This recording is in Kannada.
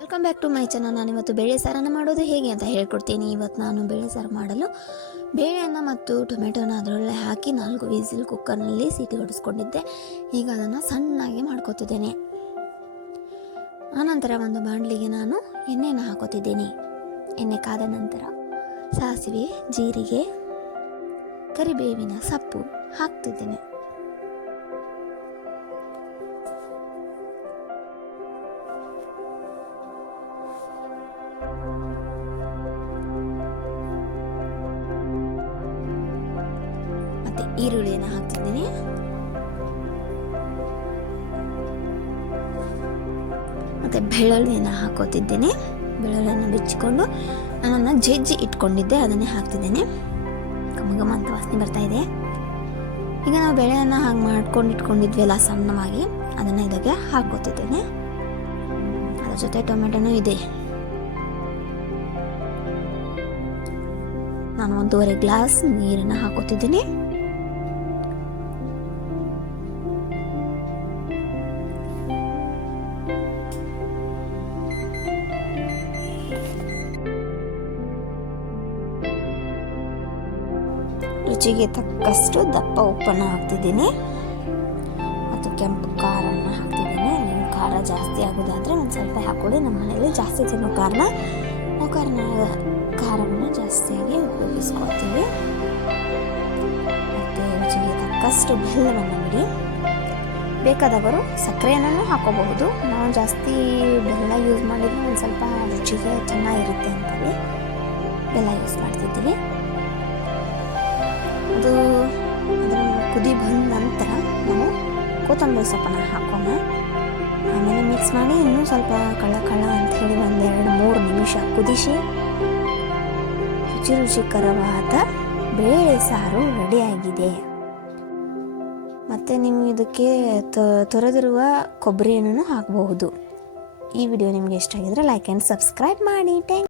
Welcome back to my channel. ನಾನಿವತ್ತು ಬೇಳೆ ಸಾರನ್ನು ಮಾಡೋದು ಹೇಗೆ ಅಂತ ಹೇಳ್ಕೊಡ್ತೀನಿ. ಇವತ್ತು ನಾನು ಬೇಳೆ ಸಾರು ಮಾಡಲು ಬೇಳೆಯನ್ನು ಮತ್ತು ಟೊಮೆಟೊನ ಅದರೊಳಗೆ ಹಾಕಿ 4 ವಿಸಿಲ್ ಕುಕ್ಕರ್ನಲ್ಲಿ ಸೀಟಿ ಹೊಡೆಸ್ಕೊಂಡಿದ್ದೆ. ಈಗ ಅದನ್ನು ಸಣ್ಣಾಗಿ ಮಾಡ್ಕೊತಿದ್ದೇನೆ. ಆನಂತರ ಒಂದು ಬಾಣಲಿಗೆ ನಾನು ಎಣ್ಣೆಯನ್ನು ಹಾಕೋತಿದ್ದೀನಿ. ಎಣ್ಣೆ ಕಾದ ನಂತರ ಸಾಸಿವೆ, ಜೀರಿಗೆ, ಕರಿಬೇವಿನ ಸೊಪ್ಪು ಹಾಕ್ತಿದ್ದೇನೆ. ಮತ್ತೆ ಈರುಳ್ಳಿಯನ್ನು ಹಾಕ್ತಿದ್ದೀನಿ. ಮತ್ತೆ ಬೆಳ್ಳುಳ್ಳಿಯನ್ನು ಹಾಕೋತಿದ್ದೇನೆ. ಬೆಳ್ಳುಳ್ಳಿಯನ್ನು ಬಿಚ್ಚಿಕೊಂಡು ನಾನನ್ನು ಜಜ್ಜಿ ಇಟ್ಕೊಂಡಿದ್ದೆ, ಅದನ್ನೇ ಹಾಕ್ತಿದ್ದೇನೆ. ಘಮ ಅಂತ ವಾಸನೆ ಬರ್ತಾ ಇದೆ. ಈಗ ನಾವು ಬೇಳೆಯನ್ನು ಹಾಗೆ ಮಾಡ್ಕೊಂಡು ಇಟ್ಕೊಂಡಿದ್ವಲ್ಲ ಸಣ್ಣವಾಗಿ, ಅದನ್ನು ಇದಕ್ಕೆ ಹಾಕೋತಿದ್ದೇನೆ. ಅದರ ಜೊತೆ ಟೊಮೆಟೊನೂ ಇದೆ. ನಾನು 1.5 ಗ್ಲಾಸ್ ನೀರನ್ನು ಹಾಕೋತಿದ್ದೀನಿ. ರುಚಿಗೆ ತಕ್ಕಷ್ಟು ದಪ್ಪ ಉಪ್ಪನ್ನು ಹಾಕ್ತಿದ್ದೀನಿ ಮತ್ತು ಕೆಂಪು ಖಾರವನ್ನು ಹಾಕ್ತಿದ್ದೀನಿ. ನೀವು ಖಾರ ಜಾಸ್ತಿ ಆಗೋದಾದರೆ ಒಂದು ಸ್ವಲ್ಪ ಹಾಕ್ಕೊಳ್ಳಿ. ನಮ್ಮ ಮನೆಯಲ್ಲಿ ಜಾಸ್ತಿ ತಿನ್ನೋ ಕಾರಣ ನಾವು ಖಾರವನ್ನು ಜಾಸ್ತಿಯಾಗಿ ಉಪಯೋಗಿಸ್ಕೊಳ್ತೀವಿ. ಮತ್ತು ರುಚಿಗೆ ತಕ್ಕಷ್ಟು ಬೆಲ್ಲವನ್ನು ಬಿಡಿ. ಬೇಕಾದವರು ಸಕ್ಕರೆಯನ್ನು ಹಾಕೋಬಹುದು. ನಾವು ಜಾಸ್ತಿ ಬೆಲ್ಲ ಯೂಸ್ ಮಾಡಿದ್ರೆ ಒಂದು ಸ್ವಲ್ಪ ರುಚಿಗೆ ಚೆನ್ನಾಗಿರುತ್ತೆ ಅಂತೇಳಿ ಬೆಲ್ಲ ಯೂಸ್ ಮಾಡ್ತಿದ್ದೀವಿ. ಅದು ಅದರ ಕುದಿ ಬಂದ ನಂತರ ನಾವು ಕೊತ್ತಂಬರಿ ಸೊಪ್ಪನ್ನು ಹಾಕೋಣ. ಆಮೇಲೆ ಮಿಕ್ಸ್ ಮಾಡಿ ಇನ್ನೂ ಸ್ವಲ್ಪ ಕಳ್ಳ ಅಂತ ಹೇಳಿ 1-2-3 ನಿಮಿಷ ಕುದಿಸಿ ರುಚಿಕರವಾದ ಬೇಳೆ ಸಾರು ರೆಡಿಯಾಗಿದೆ. ಮತ್ತು ನೀವು ಇದಕ್ಕೆ ತೊರೆದಿರುವ ಕೊಬ್ಬರಿಯನ್ನು ಹಾಕಬಹುದು. ಈ ವಿಡಿಯೋ ನಿಮಗೆ ಇಷ್ಟ ಆಗಿದ್ರೆ ಲೈಕ್ ಆ್ಯಂಡ್ ಸಬ್ಸ್ಕ್ರೈಬ್ ಮಾಡಿ. Thank you.